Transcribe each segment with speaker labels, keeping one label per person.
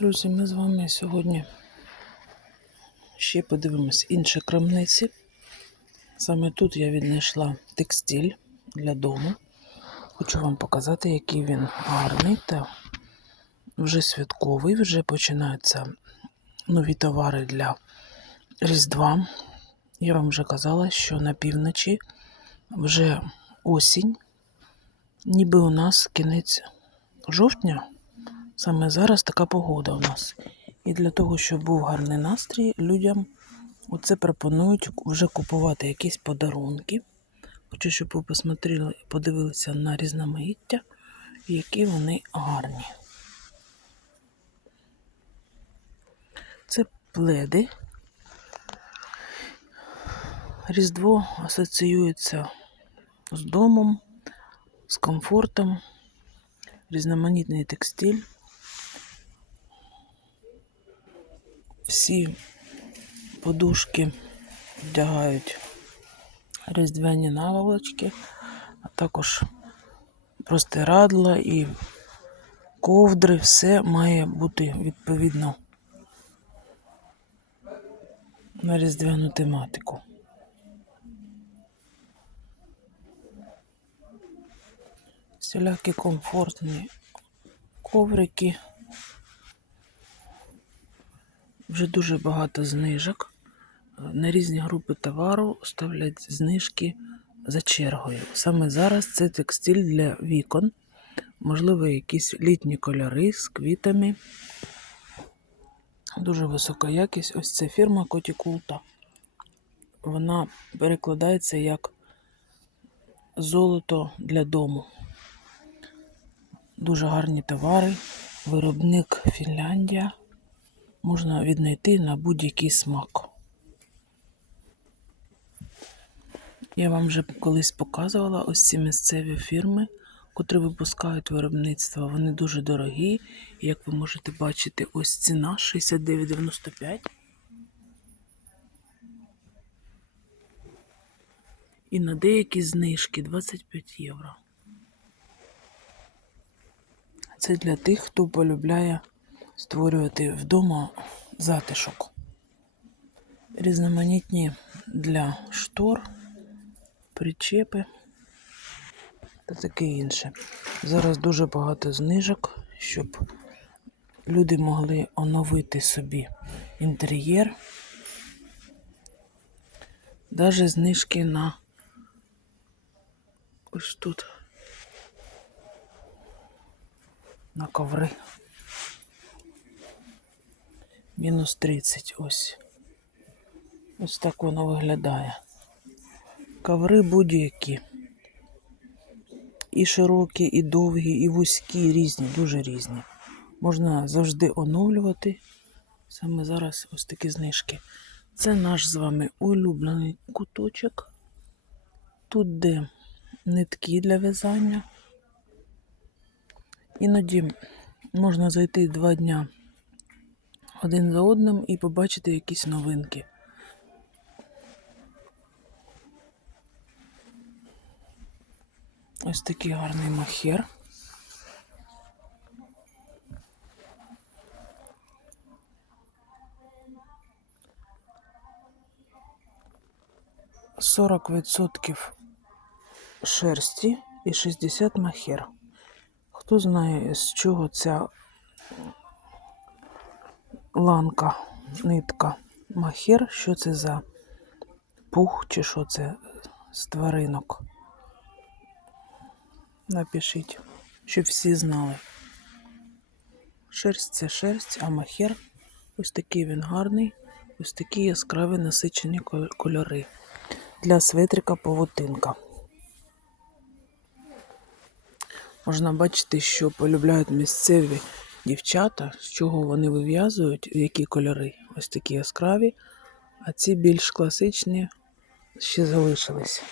Speaker 1: Друзі, ми з вами сьогодні ще подивимось інші крамниці. Саме тут я віднайшла текстиль для дому. Хочу вам показати, який він гарний та вже святковий. Вже починаються нові товари для Різдва. Я вам вже казала, що на півночі вже осінь, ніби у нас кінець жовтня. Саме зараз така погода у нас. І для того, щоб був гарний настрій, людям оце пропонують вже купувати якісь подарунки. Хочу, щоб ви посмотрели, подивилися на різноманіття, які вони гарні. Це пледи. Різдво асоціюється з домом, з комфортом, різноманітний текстиль. Всі подушки вдягають різдвяні наволочки, а також простирадла і ковдри, все має бути відповідно на різдвяну тематику. Всілякі комфортні коврики. Вже дуже багато знижок. На різні групи товару ставлять знижки за чергою. Саме зараз це текстиль для вікон, можливо, якісь літні кольори з квітами. Дуже висока якість. Ось ця фірма Котікулта. Вона перекладається як золото для дому. Дуже гарні товари. Виробник Фінляндія можна віднайти на будь-який смак. Я вам вже колись показувала ось ці місцеві фірми, котрі випускають виробництво. Вони дуже дорогі. Як ви можете бачити, ось ціна 69,95. І на деякі знижки 25 євро. Це для тих, хто полюбляє створювати вдома затишок. Різноманітні для штор, причепи та таке інше. Зараз дуже багато знижок, щоб люди могли оновити собі інтер'єр. Даже знижки на ось тут. На коври. Мінус 30 ось. Ось так воно виглядає. Коври будь-які. І широкі, і довгі, і вузькі, різні, дуже різні. Можна завжди оновлювати. Саме зараз ось такі знижки. Це наш з вами улюблений куточок. Тут де нитки для в'язання. Іноді можна зайти два дня один за одним і побачити якісь новинки. Ось такий гарний махер. Сорок відсотків шерсті і 60 махер. Хто знає, з чого ця ланка, нитка махер, що це за пух чи що це з тваринок. Напишіть, щоб всі знали. Шерсть це шерсть, а махер ось такий він гарний, ось такі яскраві насичені кольори. Для светрика павутинка. Можна бачити, що полюбляють місцеві дівчата, з чого вони вив'язують, які кольори. Ось такі яскраві, а ці більш класичні ще залишились.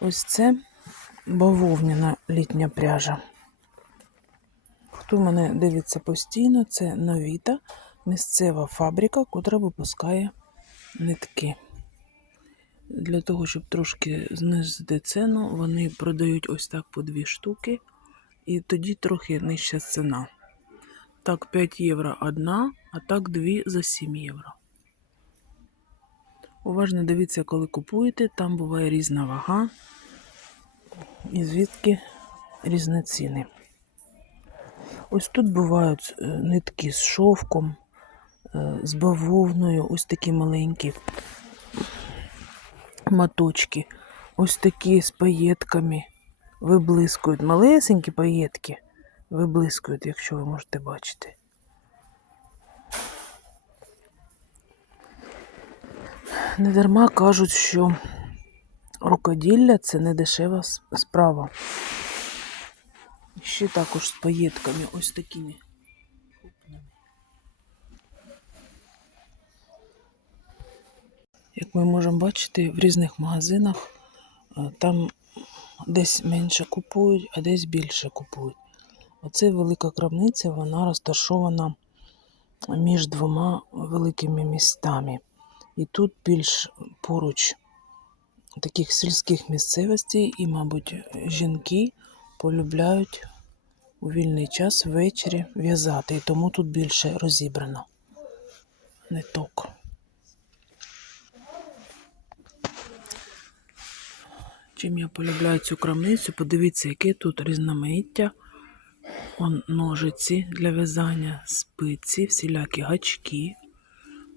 Speaker 1: Ось це бавовняна літня пряжа. Хто мене дивиться постійно, це новіта місцева фабрика, котра випускає нитки. Для того, щоб трошки знизити ціну, вони продають ось так по дві штуки і тоді трохи нижча ціна. Так, 5 євро одна, а так дві за 7 євро. Уважно дивіться, коли купуєте, там буває різна вага і звідки різні ціни. Ось тут бувають е, нитки з шовком, е, з бавовною, ось такі маленькі моточки, ось такі з паєтками виблискують. Малесенькі паєтки виблискують, якщо ви можете бачити. Недарма кажуть, що рукоділля це не дешева справа. Ще також з паєтками ось такими. Як ми можемо бачити, в різних магазинах е, там десь менше купують, а десь більше купують. Оце велика крамниця, вона розташована між двома великими містами. І тут більш поруч таких сільських місцевостей, і, мабуть, жінки полюбляють у вільний час ввечері в'язати. І тому тут більше розібрано ниток. Чим я полюбляю цю крамницю, подивіться, яке тут різноманіття. Он ножиці для в'язання, спиці, всілякі гачки.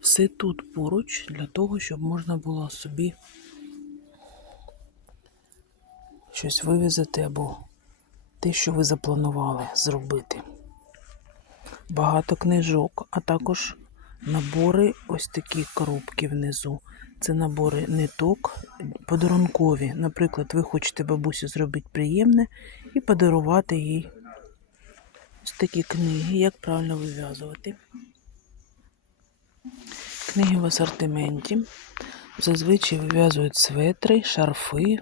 Speaker 1: Все тут поруч для того, щоб можна було собі щось вивізати або те, що ви запланували зробити. Багато книжок, а також набори, ось такі коробки внизу. Це набори ниток подарункові. Наприклад, ви хочете бабусі зробити приємне і подарувати їй ось такі книги, як правильно вив'язувати. Книги в асортименті. Зазвичай вив'язують светри, шарфи,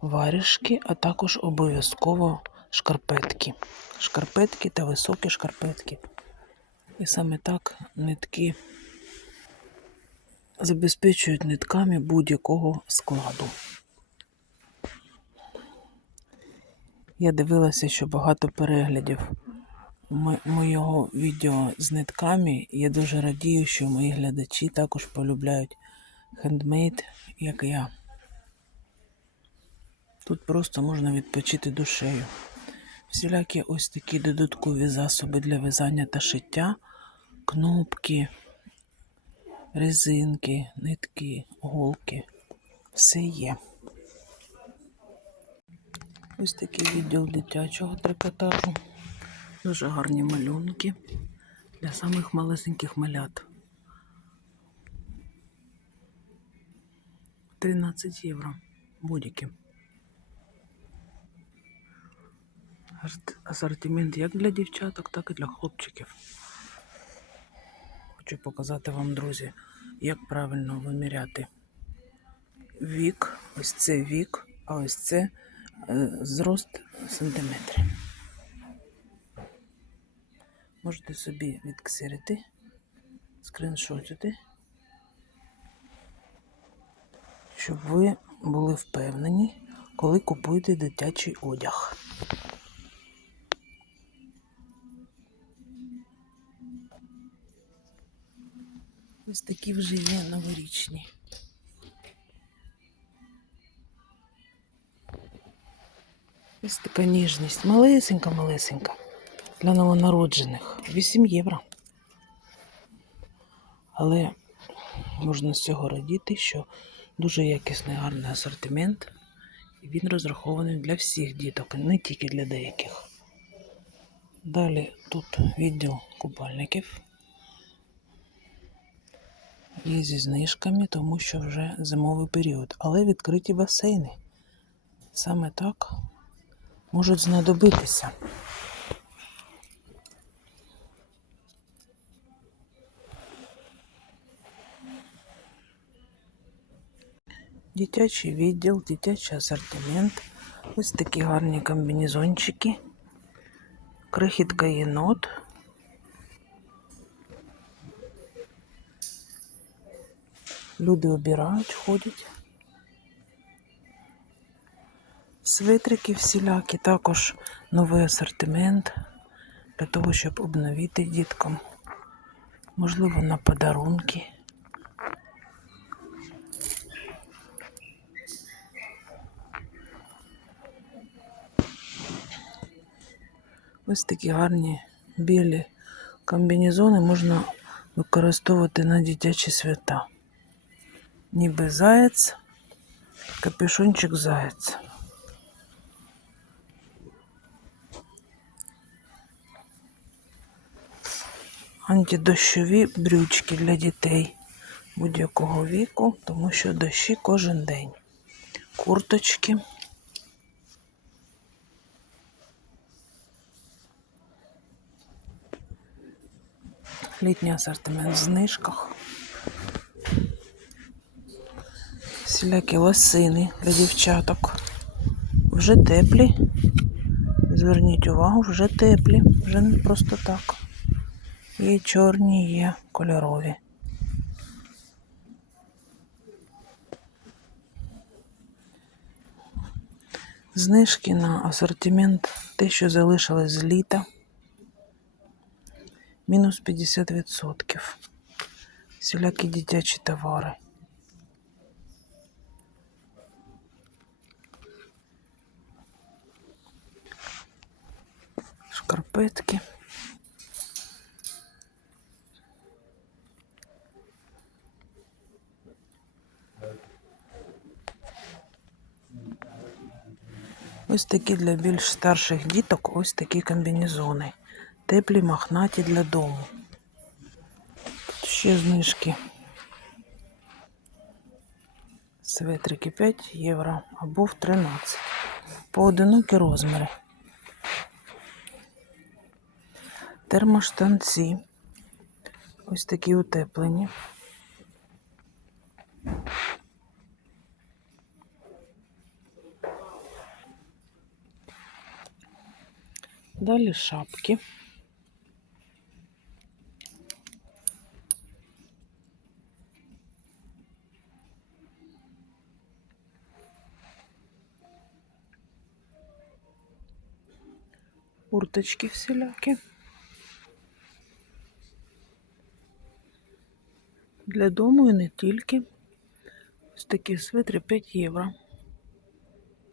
Speaker 1: варежки, а також обов'язково шкарпетки. Шкарпетки та високі шкарпетки. І саме так нитки забезпечують нитками будь-якого складу. Я дивилася, що багато переглядів моєго відео з нитками. Я дуже радію, що мої глядачі також полюбляють хендмейд, як я. Тут просто можна відпочити душею. Всілякі ось такі додаткові засоби для в'язання та шиття, кнопки, резинки, нитки, голки. Все є. Ось такий відділ дитячого трикотажу. Дуже гарні малюнки для самих малесеньких малят. 13 євро. Будь-які. Асортимент як для дівчаток, так і для хлопчиків. Хочу показати вам, друзі, як правильно виміряти вік. Ось це вік, а ось це е, зрост сантиметри. Можете собі відксирити, скріншотити, щоб ви були впевнені, коли купуєте дитячий одяг. Ось такі вже є новорічні. Ось така ніжність. Малесенька, малесенька. Для новонароджених. 8 євро. Але можна з цього радіти, що дуже якісний гарний асортимент. І він розрахований для всіх діток, не тільки для деяких. Далі тут відділ купальників. Є зі знижками, тому що вже зимовий період. Але відкриті басейни. Саме так можуть знадобитися. Дитячий відділ, дитячий асортимент. Ось такі гарні комбінезончики. Крихітка єнот. Люди обирають, ходять. Свитрики всілякі, також новий асортимент для того, щоб обновити діткам. Можливо, на подарунки. Ось такі гарні білі комбінезони можна використовувати на дитячі свята. Ніби заєць, капюшончик заєць. Антидощові брючки для дітей будь-якого віку, тому що дощі кожен день. Курточки. Літній асортимент в знижках. Всілякі лосини для дівчаток. Вже теплі. Зверніть увагу, вже теплі, вже не просто так. Є чорні, є кольорові. Знижки на асортимент, те, що залишилось з літа. Мінус 50%. Всілякі дитячі товари. Шкарпетки. Ось такі для більш старших діток, ось такі комбінезони. Теплі мохнаті для дому. Тут ще знижки. Светрики 5 євро або в 13. Поодинокі розміри. Термоштанці. Ось такі утеплені. Далі шапки. Курточки всілякі. Для дому і не тільки. Ось такі свитри 5 євро.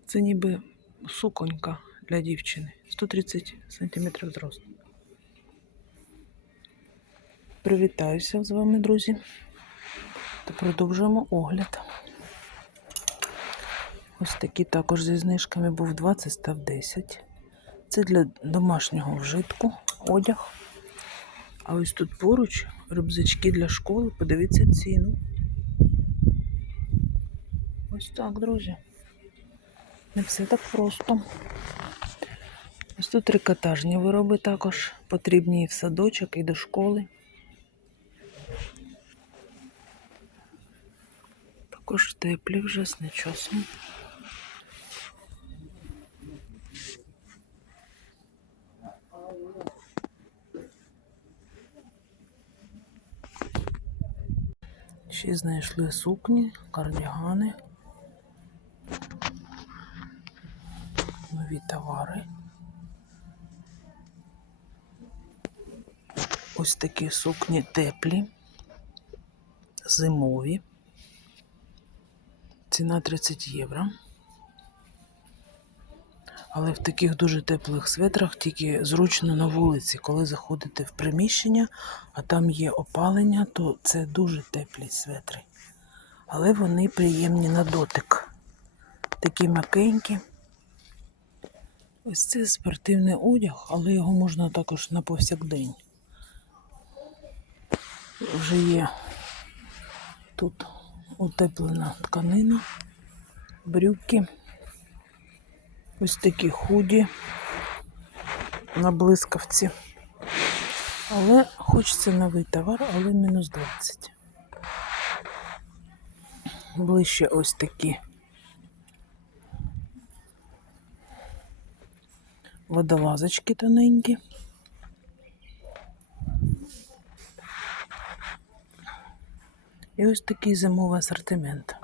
Speaker 1: Це ніби суконька для дівчини. 130 см зросту. Привітаюся з вами, друзі. Та продовжуємо огляд. Ось такі також зі знижками був 20, став 10. Це для домашнього вжитку, одяг. А ось тут поруч рюкзачки для школи. Подивіться ціну. Ось так, друзі. Не все так просто. Ось тут трикотажні вироби також потрібні і в садочок, і до школи. Також теплі вже з нечасом. Ще знайшли сукні, кардігани. Нові товари. Ось такі сукні теплі, зимові. Ціна 30 євро. Але в таких дуже теплих светрах тільки зручно на вулиці. Коли заходите в приміщення, а там є опалення, то це дуже теплі светри. Але вони приємні на дотик. Такі м'якенькі. Ось це спортивний одяг, але його можна також на повсякдень. Вже є тут утеплена тканина, брюки. Ось такі худі на блискавці. Але хочеться новий товар, але мінус 20. Ближче ось такі водолазочки тоненькі. І ось такий зимовий асортимент.